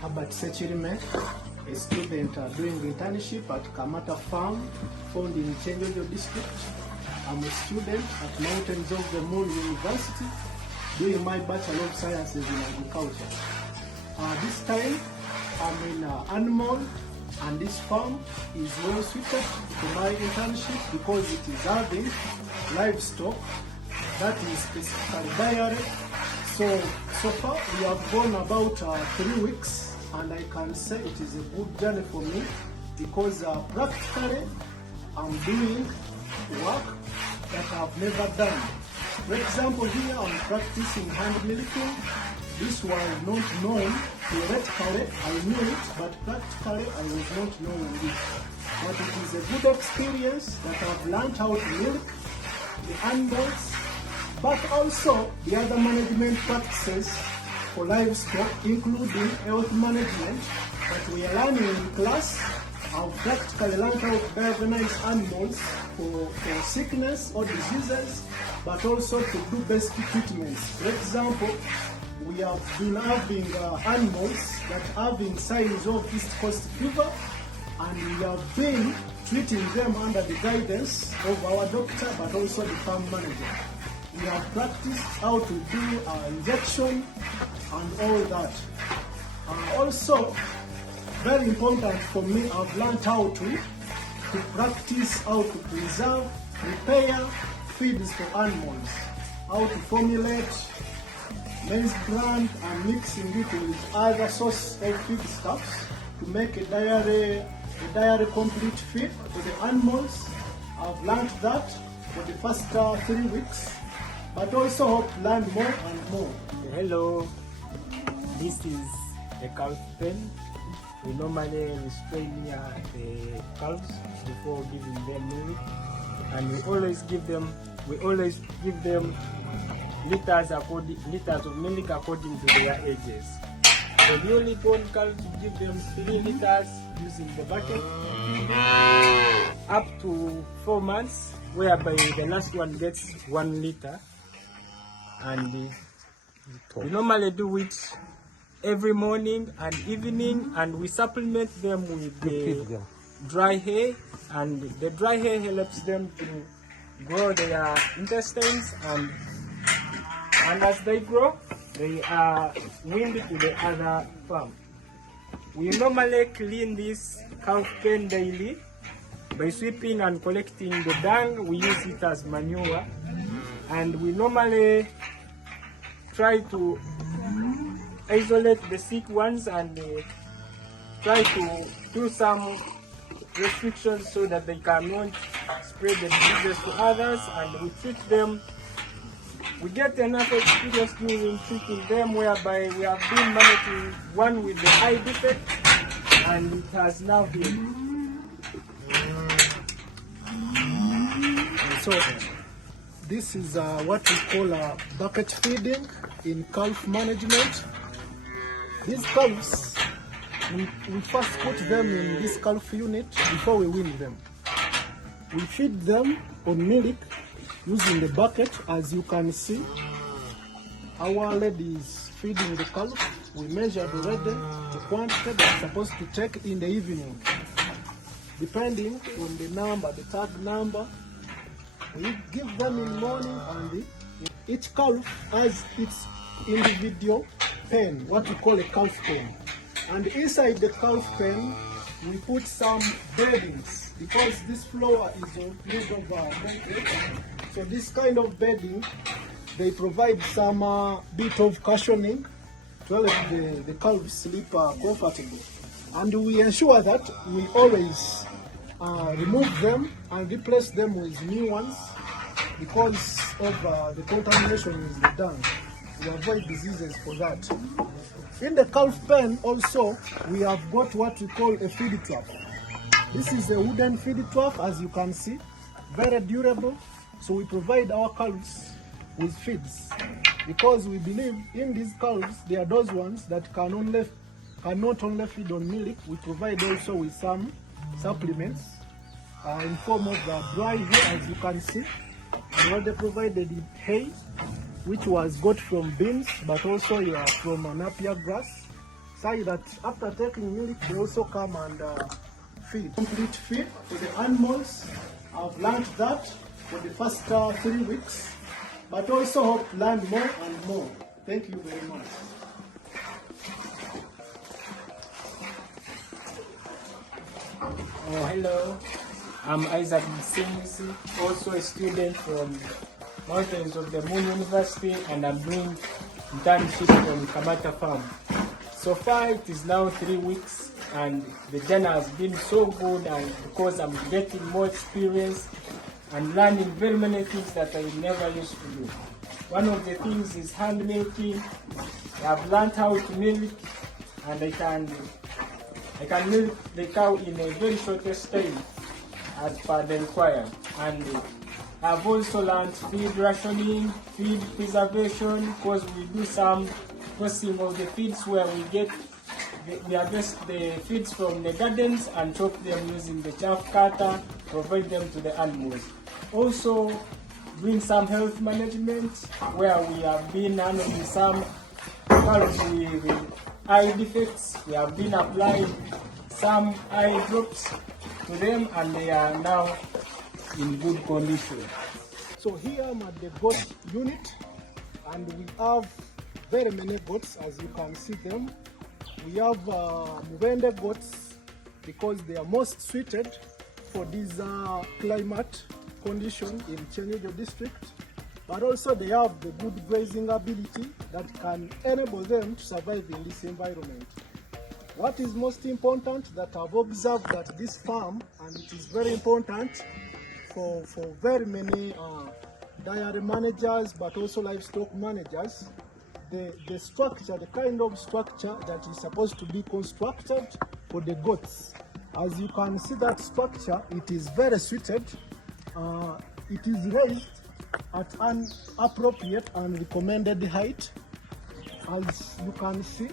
Herbert Sekirime, a student doing internship at Kamaata Farm, found in Kyenjojo District. I'm a student at Mountains of the Moon University, doing my Bachelor of Science in agriculture. This time, I'm in animal, and this farm is well suited to my internship because it is having livestock, that is specifically dairy. So far we have gone about 3 weeks, and I can say it is a good journey for me because practically I'm doing work that I've never done. For example, here I'm practicing hand milking. This was not known. Theoretically I knew it, but practically I was not knowing it. But it is a good experience that I've learned how to milk the animals, but also the other management practices for livestock, including health management that we are learning in class. I've practically learned how to diagnose animals for sickness or diseases, but also to do basic treatments. For example, we have been having animals that are having signs of East Coast fever, and we have been treating them under the guidance of our doctor, but also the farm manager. We have practiced how to do injection and all that. Also, very important for me, I've learned how to practice how to preserve, prepare feeds for animals, how to formulate maize bran and mixing it with other source of feedstuffs to make a dairy complete feed for the animals. I've learned that for the first 3 weeks, but also hope to learn more and more. Hello, this is a calf pen. We normally restrain near the calves before giving them milk, and we always give them liters of milk according to their ages. The newly born calves, we give them 3 liters using the bucket up to 4 months, whereby the last one gets 1 liter. And we normally do it every morning and evening, and we supplement them with the dry hay, and the dry hay helps them to grow their intestines, and as they grow, they are weaned to the other farm. We normally clean this calf pen daily by sweeping and collecting the dung. We use it as manure, and we normally try to isolate the sick ones and try to do some restrictions so that they cannot spread the diseases to others, and we treat them. We get enough experience during treating them, whereby we have been managing one with the eye defect, and it has now been. So this is what we call bucket feeding in calf management. These calves, we first put them in this calf unit before we wean them. We feed them on milk using the bucket. As you can see, our lady is feeding the calf. We measured already the quantity they're supposed to take in the evening. Depending on the number, the tag number, we give them in the morning, and each calf has its individual pen, what we call a calf pen. And inside the calf pen, we put some beddings, because this floor is made of concrete. So this kind of bedding, they provide some bit of cushioning to help the calves sleep comfortably. And we ensure that we always remove them and replace them with new ones because of the contamination with the dung. We avoid diseases for that. In the calf pen also, we have got what we call a feed trap. This is a wooden feed trap, as you can see, very durable. So we provide our calves with feeds, because we believe in these calves, they are those ones that cannot only feed on milk. We provide also with some supplements in form of dry hay, as you can see. We already provided hay, which was got from beans, but also from napier grass. say that after taking milk, they also come and feed. Complete feed for the animals. I've learned that for the first 3 weeks, but also hope to learn more and more. Thank you very much. Oh, hello. I'm Isaac Musinguzi, also a student from Mountains of the Moon University, and I'm doing internship from Kamaata Farm. So far it is now 3 weeks and the journey has been so good, and because I'm getting more experience and learning very many things that I never used to do. One of the things is hand milking. I've learned how to milk, and I can milk the cow in a very shortest time as per the required. And I've also learned feed rationing, feed preservation, because we do some processing of the feeds where we harvest the feeds from the gardens and chop them using the chaff cutter, provide them to the animals. Also doing some health management where we have been handling some cows with eye defects. We have been applying some eye drops to them, and they are now in good condition. So here I'm at the goat unit, and we have very many goats, as you can see them. We have Mubende goats because they are most suited for this climate condition in Kyenjojo District, but also they have the good grazing ability that can enable them to survive in this environment. What is most important that I've observed that this farm, and it is very important for very many dairy managers, but also livestock managers, the structure, the kind of structure that is supposed to be constructed for the goats. As you can see that structure, it is very suited. It is raised at an appropriate and recommended height. As you can see,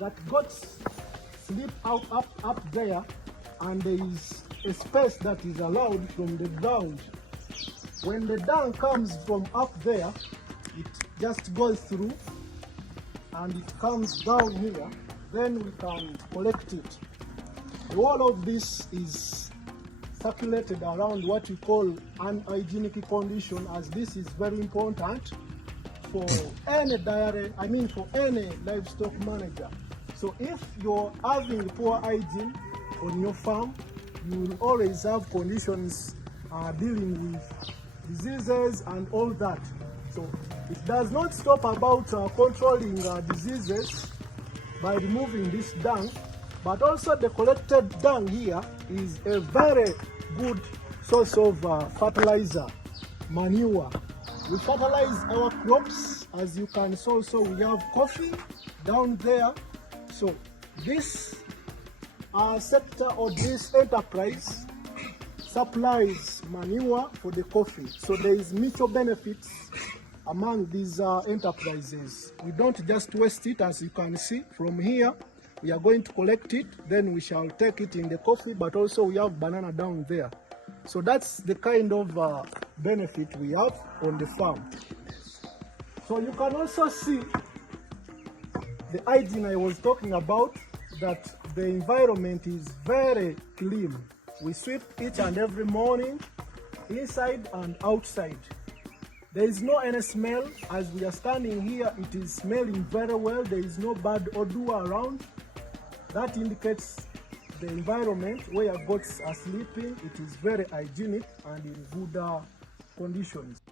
that goats sleep up there, and there is a space that is allowed from the ground. When the dung comes from up there, it just goes through and it comes down here, then we can collect it. All of this is circulated around what we call unhygienic condition, as this is very important for any dairy, for any livestock manager. So if you're having poor hygiene on your farm, you will always have conditions dealing with diseases and all that. So it does not stop about controlling diseases by removing this dung, but also the collected dung here is a very good source of fertilizer, manure. We fertilize our crops. As you can see also, we have coffee down there. So this sector or this enterprise supplies manure for the coffee. So there is mutual benefits among these enterprises. We don't just waste it. As you can see from here, we are going to collect it, then we shall take it in the coffee, but also we have banana down there. So that's the kind of benefit we have on the farm. So you can also see the hygiene I was talking about, that the environment is very clean. We sweep each and every morning, inside and outside. There is no any smell. As we are standing here, it is smelling very well. There is no bad odor around. That indicates the environment where goats are sleeping. It is very hygienic and in good conditions.